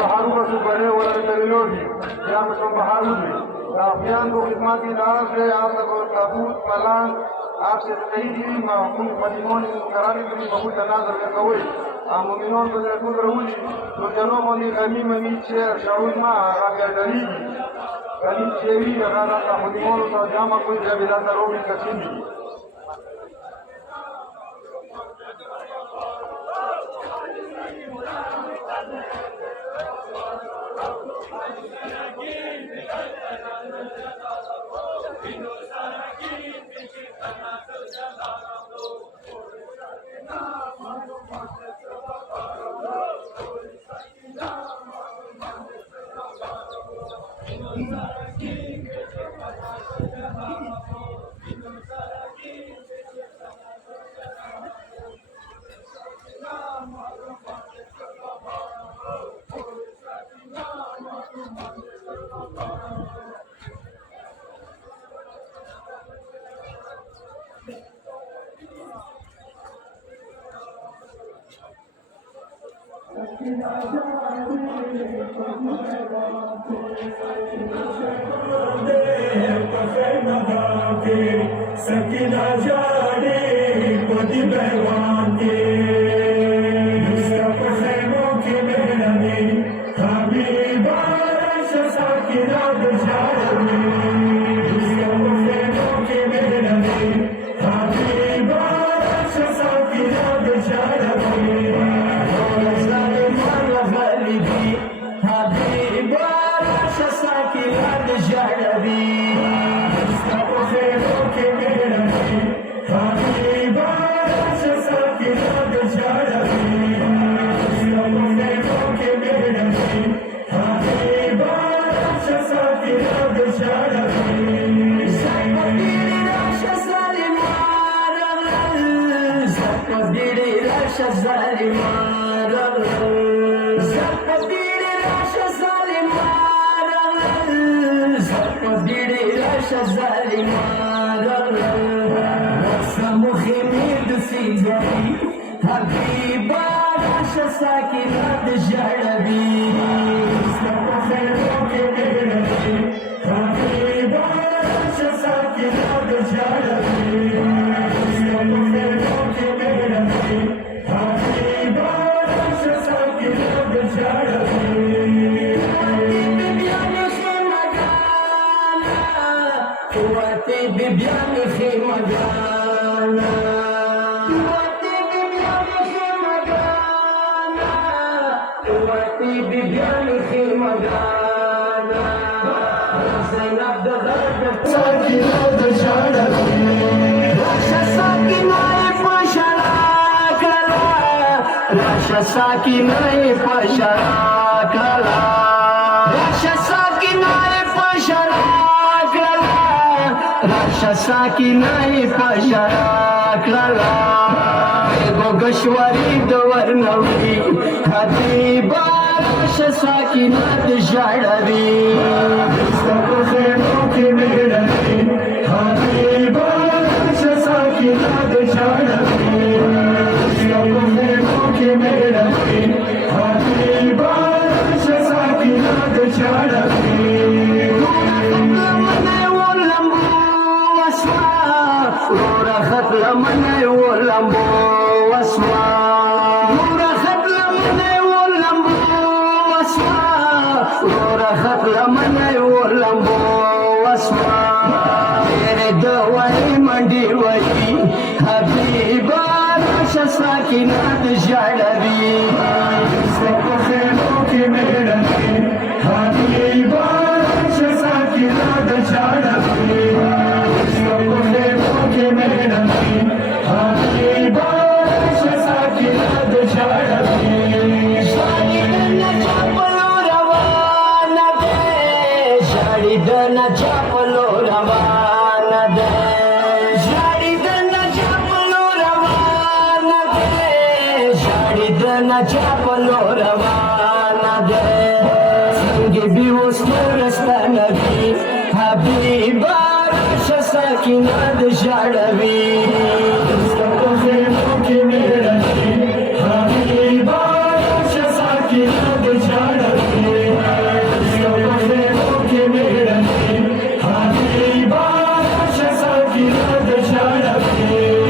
بहारों से बड़े वाले तरीलोगी या मतलब बहारों में अभियान को खिदमत की नाम से आप ताबूत मलान आपसे सही की मामूल मदीनों कराने के लिए बहुत तनाज़ रखा हुए मुमिनों को जरूर रहूँगी तो जनों को निगमी मनी से शाउल में आगे डरी गली चेवी अगर आप मदीनों तो जामा कोई जबीरा तरोगी कसीमी सकीना जाने पति बहवान के मुस्तफ़ा के मेरा ने हबीबा सकीना जाने मुस्तफ़ा के मेरा ने हबीबा सकीना जाने हबीबा सकीना जाने حبيبا عاش ساكنة جلبي بیان خیمگانا وقتی بیان خیمگانا وقتی بیان خیمگانا زینب دغرب ساکینه د جړوي راشه ساکینه په ژړا کړه راشه ساکینه په ژړا کړه راشه ساکینه په ژړا کړه راشه ساکینه په ژړا کړه ګوګشوري د ورنوي حبیبه راشه ساکینه د ژړوي ستاسو خیمو کې مېړنۍ حبیبه راشه ساکینه د ژړوي ستاسو خیمو کې مېړنۍ حبیبه راشه ساکینه د ژړوي ورورا خط لمنه و لمبو وسوا ورورا خط لمنه و لمبو وسوا ورورا خط لمنه و لمبو وسوا تیرے دوای منډي وای حبیبا راشه ساکینه د ژړوي ستاسو خیمو کې مېړنۍ حبیبا راشه ساکینه د ژړوي چاپلو روانه ده څنګه به اوس ورستانه وي حبیبه راشه ساکینه د ژړوي ستاسو خیمو کې مېړنۍ حبیبه راشه ساکینه د ژړوي ستاسو خیمو کې مېړنۍ حبیبه راشه ساکینه د ژړوي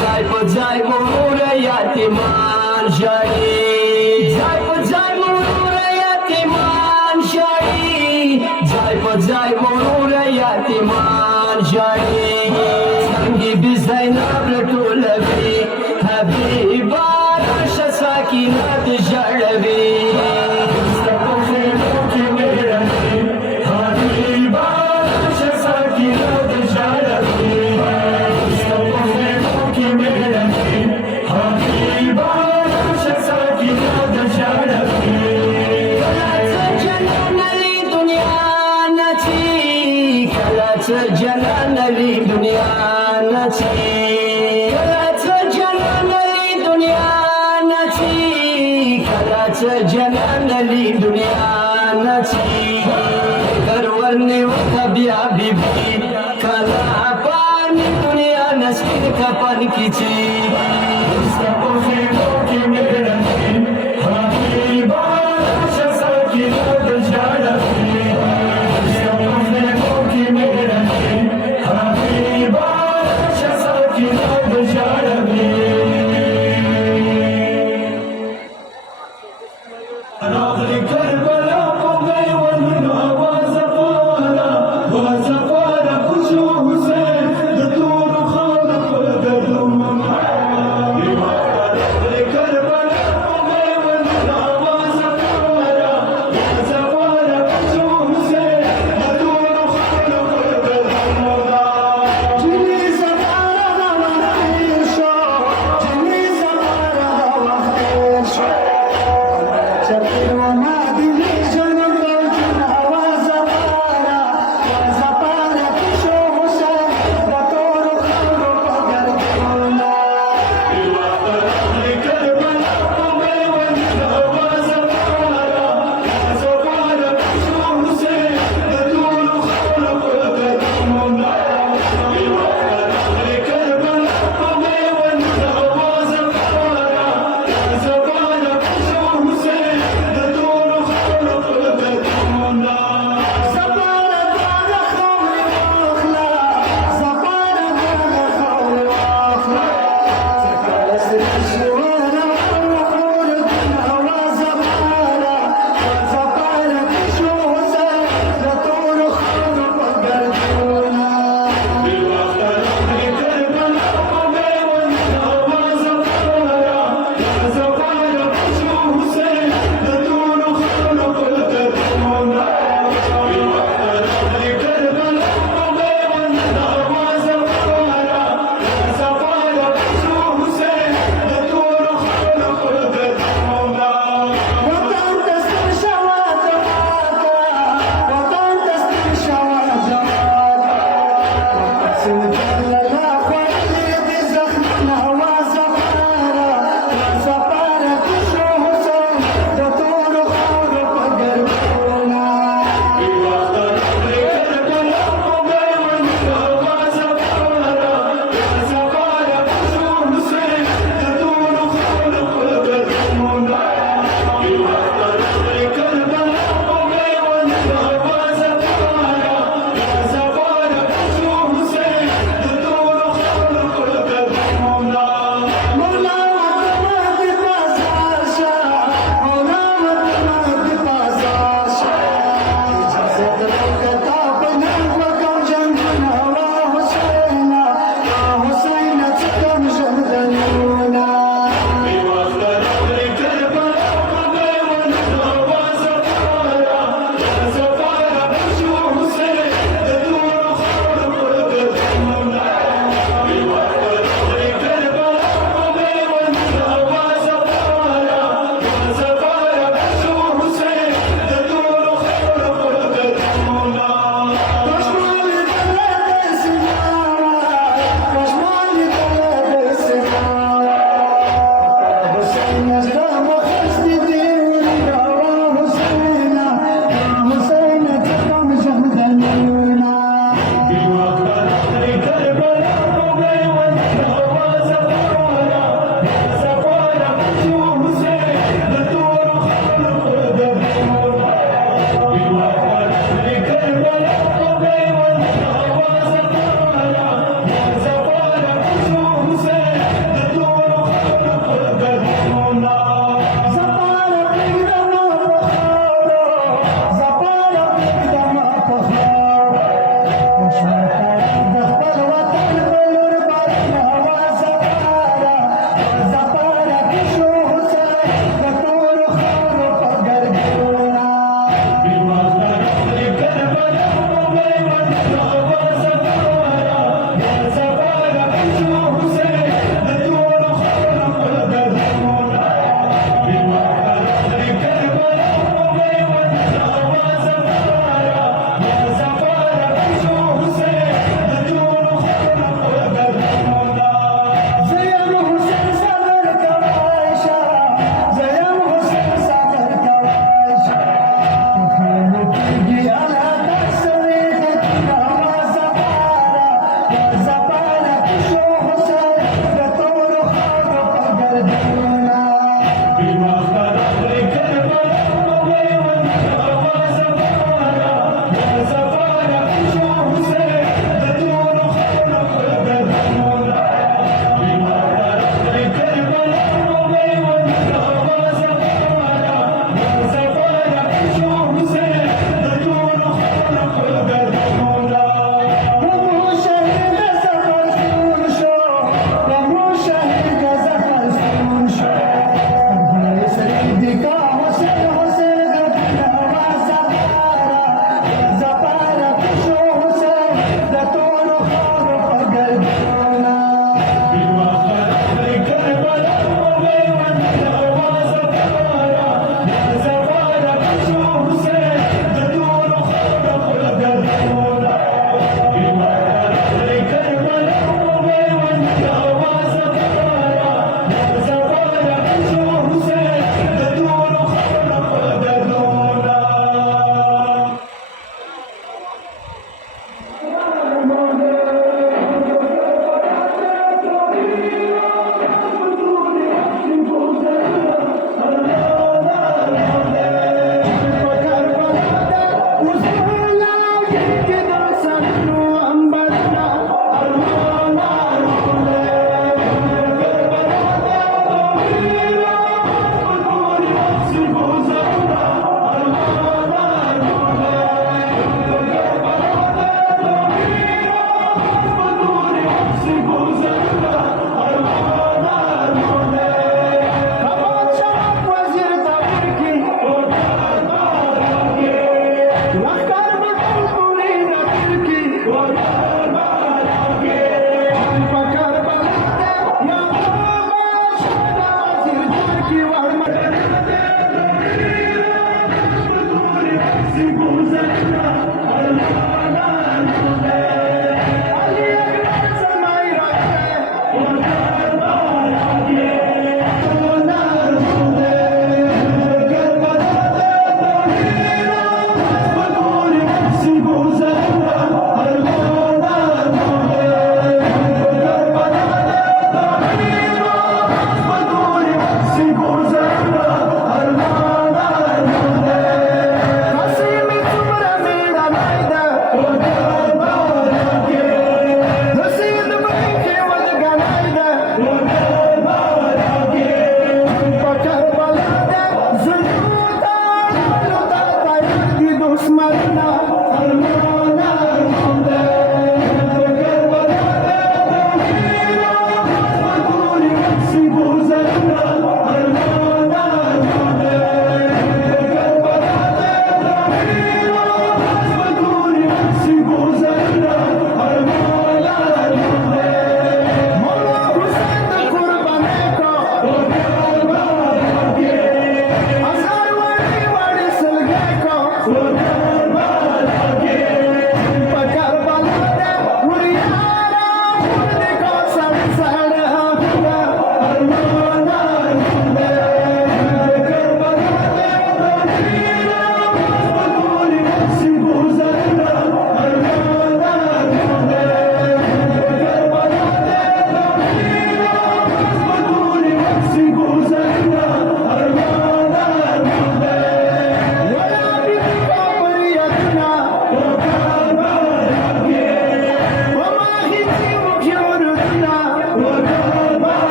ځای په ځای مور یتیمان ژړي ځای په ځای مور یتیمان ژړي ځای په ځای مور یتیمان ژړي څنګه به زینب راټولوي حبیبه راشه ساکینه د ژړوي ستاسو خیمو کې مېړنۍ حبیبه راشه ساکینه د ژړوي جنان لی دنیا نچی کلات جنان لی دنیا نچی کلات جنان لی دنیا نچی کرورنی وقت بیا بی بی کلا پانی دنیا نسکن کپن کیچی ستاسو خیمو کې مېړنۍ حبیبه راشه ساکینه د ژړوي Shakira,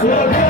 Sega